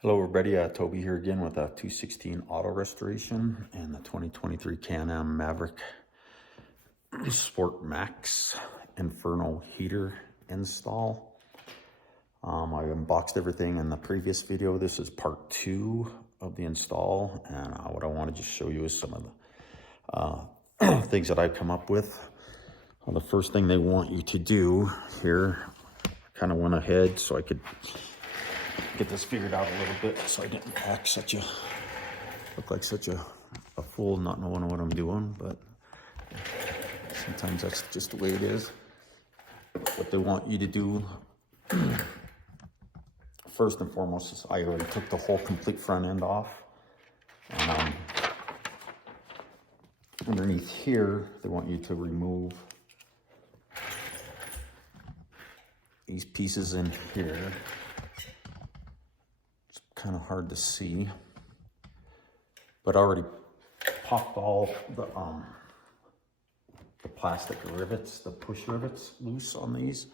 Hello everybody, Toby here again with a 216 auto restoration and the 2023 Can-Am Maverick Sport Max Inferno heater install. I unboxed everything in the previous video. This is part 2 of the install, and what I want to just show you is some of the things that I've come up with. Well, the first thing they want you to do here, I kind of went ahead so I could get this figured out a little bit so I didn't look like such a fool not knowing what I'm doing, but sometimes that's just the way it is. What they want you to do first and foremost is I already took the whole complete front end off. Underneath here, they want you to remove these pieces in here. Kind of hard to see, but I already popped all the plastic rivets, the push rivets loose on these,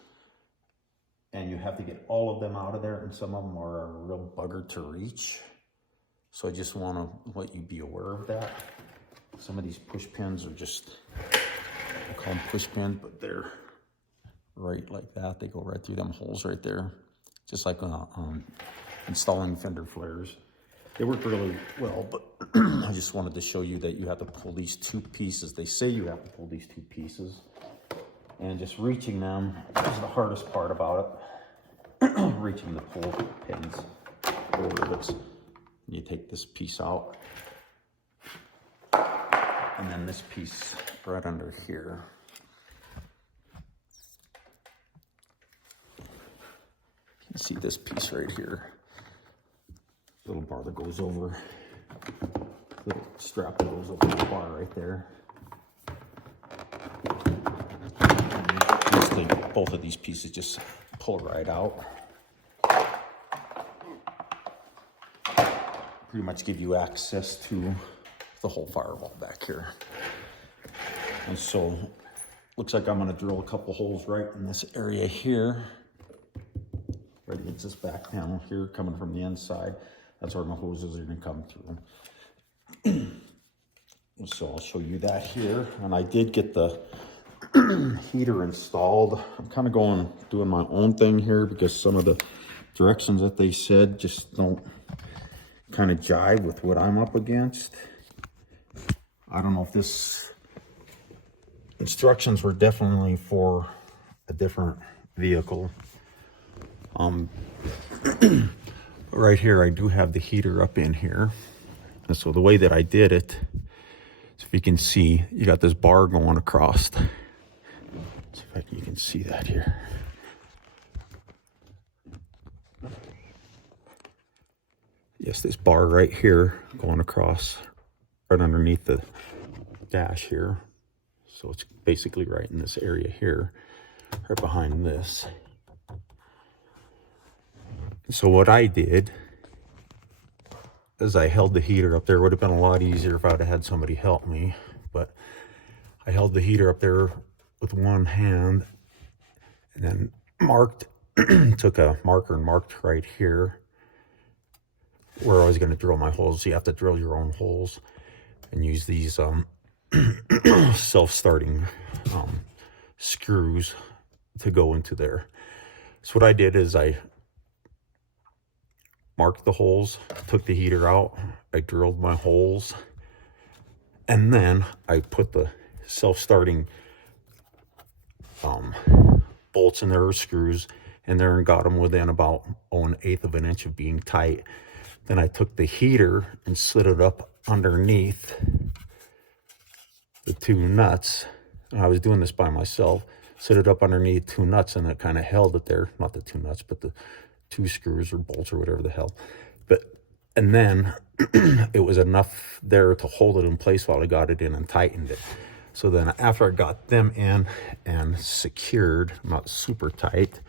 and you have to get all of them out of there, and some of them are a real bugger to reach. So I just want to let you be aware of that. Some of these push pins are just, I call them push pins, but they're right like that. They go right through them holes right there, just like installing fender flares. They work really well, but I just wanted to show you that you have to pull these two pieces. They say you have to pull these two pieces, and just reaching them is the hardest part about it. Reaching the pull pins or rivets. You take this piece out, and then this piece right under here. You can see this piece right here. Little bar that goes over, little strap that goes over the bar right there. And both of these pieces just pull right out. Pretty much give you access to the whole firewall back here. And so, looks like I'm gonna drill a couple holes right in this area here, right against this back panel here, coming from the inside. That's where my hoses are going to come through. So I'll show you that here. And I did get the heater installed. I'm kind of doing my own thing here because some of the directions that they said just don't kind of jive with what I'm up against. I don't know if this instructions were definitely for a different vehicle. Right here, I do have the heater up in here. And so the way that I did it, so if you can see, you got this bar going across. See if you can see that here. Yes, this bar right here going across right underneath the dash here. So it's basically right in this area here, right behind this. So what I did is I held the heater up there. It would have been a lot easier if I would have had somebody help me, but I held the heater up there with one hand and then took a marker and marked right here where I was going to drill my holes. You have to drill your own holes and use these self-starting screws to go into there. So what I did is I marked the holes, took the heater out, I drilled my holes, and then I put the self-starting bolts in there, or screws in there, and got them within about 1/8 of an inch of being tight. Then I took the heater and slid it up underneath the two nuts, and I was doing this by myself. Slid it up underneath two nuts, and it kind of held it there. Not the two nuts, but the two screws or bolts or whatever the hell. And then it was enough there to hold it in place while I got it in and tightened it. So then after I got them in and secured, not super tight,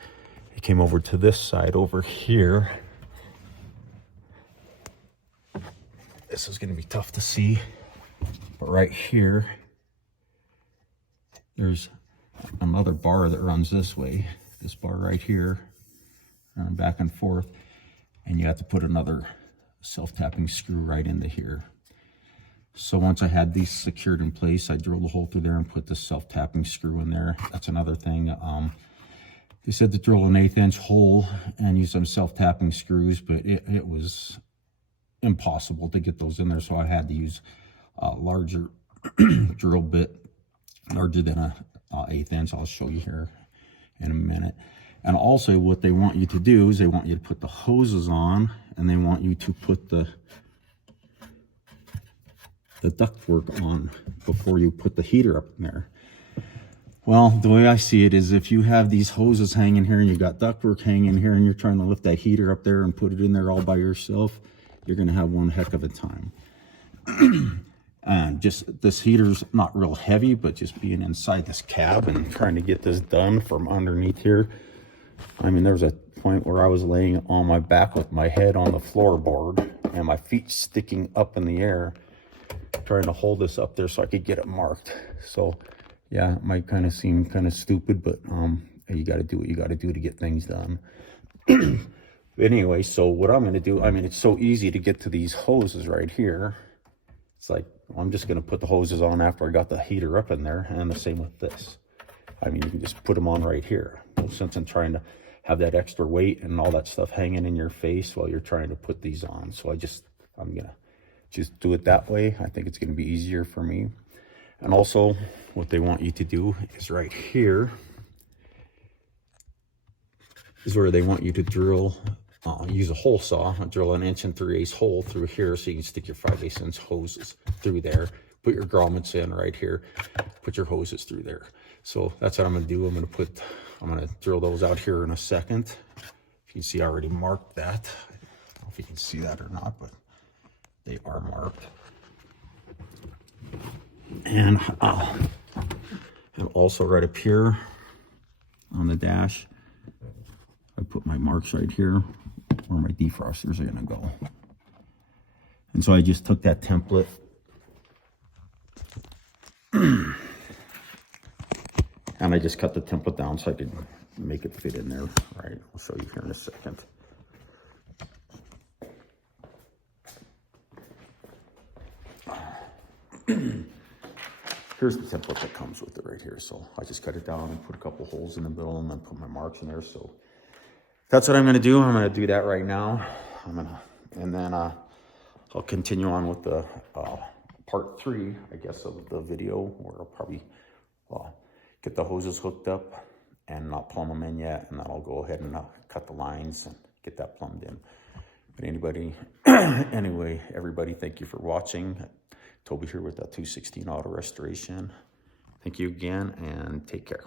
it came over to this side over here. This is going to be tough to see, but right here, there's another bar that runs this way. This bar right here, back and forth. and you have to put another self-tapping screw right into here. So once I had these secured in place, I drilled a hole through there and put the self-tapping screw in there. That's another thing. They said to drill an 1/8 inch hole and use some self-tapping screws, but it was impossible to get those in there. So I had to use a larger drill bit, larger than a 1/8 inch. I'll show you here in a minute. And also what they want you to do is they want you to put the hoses on, and they want you to put the ductwork on before you put the heater up in there. Well, the way I see it is if you have these hoses hanging here and you got ductwork hanging here and you're trying to lift that heater up there and put it in there all by yourself, you're going to have one heck of a time. And just this heater's not real heavy, but just being inside this cab and trying to get this done from underneath here. I mean, there's a point where I was laying on my back with my head on the floorboard and my feet sticking up in the air, trying to hold this up there so I could get it marked. So yeah, it might kind of seem kind of stupid, but you got to do what you got to do to get things done. Anyway, so what I'm going to do, I mean, it's so easy to get to these hoses right here. It's like, I'm just going to put the hoses on after I got the heater up in there, and the same with this. I mean, you can just put them on right here. No sense in trying to have that extra weight and all that stuff hanging in your face while you're trying to put these on. So I'm going to just do it that way. I think it's going to be easier for me. And also what they want you to do is right here is where they want you to drill, use a hole saw, drill an 1 3/8 hole through here so you can stick your 5/8 inch hoses through there. Put your grommets in right here, put your hoses through there. So that's what I'm going to do. I'm going to drill those out here in a second. If you can see, I already marked that. I don't know if you can see that or not, but they are marked. And also right up here on the dash, I put my marks right here where my defrosters are going to go. And so I just took that template and I just cut the template down so I could make it fit in there. Right, I'll show you here in a second. Here's the template that comes with it right here. So I just cut it down and put a couple holes in the middle and then put my marks in there. So that's what I'm going to do. I'm going to do that right now. And then I'll continue on with the part 3, I guess, of the video, where I'll probably get the hoses hooked up and not plumb them in yet. And then I'll go ahead and cut the lines and get that plumbed in. But anyway, everybody, thank you for watching. Toby here with that 216 Auto Restoration. Thank you again, and take care.